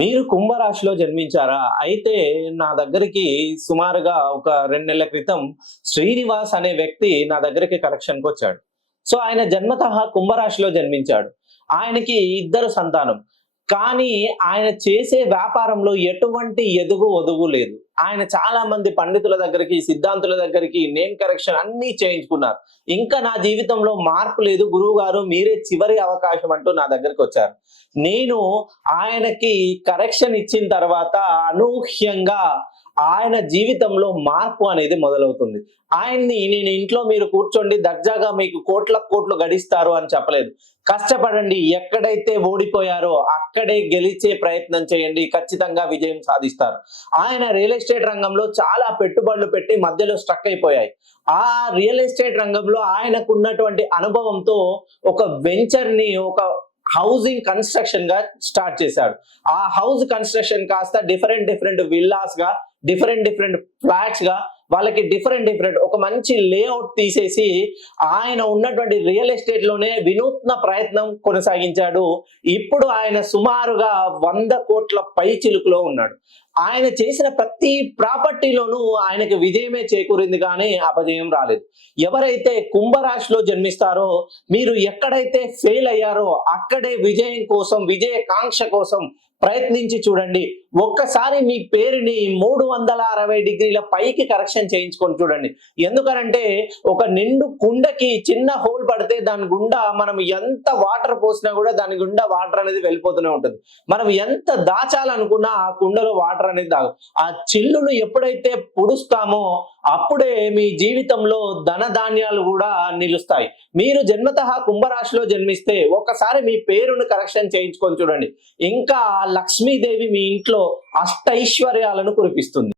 మీరు కుంభరాశిలో జన్మించారా? అయితే నా దగ్గరికి సుమారుగా ఒక 2 నెలల క్రితం శ్రీనివాస్ అనే వ్యక్తి నా దగ్గరికి కలెక్షన్‌కొచ్చాడు. సో, ఆయన జన్మతః కుంభరాశిలో జన్మించాడు. ఆయనకి ఇద్దరు సంతానం. కానీ ఆయన చేసే వ్యాపారంలో ఎటువంటి ఎదుగు, ఒదుగు లేదు. ఆయన చాలా మంది పండితుల దగ్గరికి, సిద్ధాంతుల దగ్గరికి నేమ్ కరెక్షన్ అన్నీ చేయించుకున్నారు. ఇంకా నా జీవితంలో మార్పు లేదు గురువుగారు, మీరే చివరి అవకాశం అంటూ నా దగ్గరకొచ్చారు. నేను ఆయనకి కరెక్షన్ ఇచ్చిన తర్వాత అనూహ్యంగా ఆయన జీవితంలో మార్పు అనేది మొదలవుతుంది. ఆయన్ని నేను ఇంట్లో మీరు కూర్చోండి దర్జాగా మీకు కోట్లకు కోట్లు గడిస్తారు అని చెప్పలేదు. కష్టపడండి, ఎక్కడైతే ఓడిపోయారో అక్కడే గెలిచే ప్రయత్నం చేయండి, ఖచ్చితంగా విజయం సాధిస్తారు. ఆయన రియల్ ఎస్టేట్ రంగంలో చాలా పెట్టుబడులు పెట్టి మధ్యలో స్ట్రక్ అయిపోయాయి. ఆ రియల్ ఎస్టేట్ రంగంలో ఆయనకున్నటువంటి అనుభవంతో ఒక వెంచర్‌ని ఒక హౌసింగ్ కన్‌స్ట్రక్షన్ గా స్టార్ట్ చేశాడు. ఆ హౌస్ కన్‌స్ట్రక్షన్ కాస్త డిఫరెంట్ విల్లాస్ గా, డిఫరెంట్ ఫ్లాట్స్ గా వాళ్ళకి డిఫరెంట్ ఒక మంచి లేఅవుట్ తీసేసి ఆయన ఉన్నటువంటి రియల్ ఎస్టేట్ లోనే వినూత్న ప్రయత్నం కొనసాగించాడు. ఇప్పుడు ఆయన సుమారుగా 100 కోట్ల పైచిలుకులో ఉన్నాడు. ఆయన చేసిన ప్రతి ప్రాపర్టీలోనూ ఆయనకి విజయమే చేకూరింది కానీ అపజయం రాలేదు. ఎవరైతే కుంభరాశిలో జన్మిస్తారో మీరు ఎక్కడైతే ఫెయిల్ అయ్యారో అక్కడే విజయం కోసం, విజయకాంక్ష కోసం ప్రయత్నించి చూడండి. ఒక్కసారి మీ పేరుని 360 డిగ్రీల పైకి కరెక్షన్ చేయించుకొని చూడండి. ఎందుకనంటే ఒక నిండు కుండకి చిన్న హోల్ పడితే దాని గుండా మనం ఎంత వాటర్ పోసినా కూడా దాని గుండా వాటర్ అనేది వెళ్ళిపోతూనే ఉంటుంది. మనం ఎంత దాచాలనుకున్నా ఆ కుండలో వాటర్ అనేది దాగు. ఆ చిల్లును ఎప్పుడైతే పుడుస్తామో అప్పుడే మీ జీవితంలో ధనధాన్యాలు కూడా నిలుస్తాయి. మీరు జన్మతః కుంభరాశిలో జన్మిస్తే ఒక్కసారి మీ పేరును కరెక్షన్ చేయించుకొని చూడండి. ఇంకా లక్ష్మీదేవి మీ ఇంట్లో అష్టైశ్వర్యాలను కురిపిస్తుంది.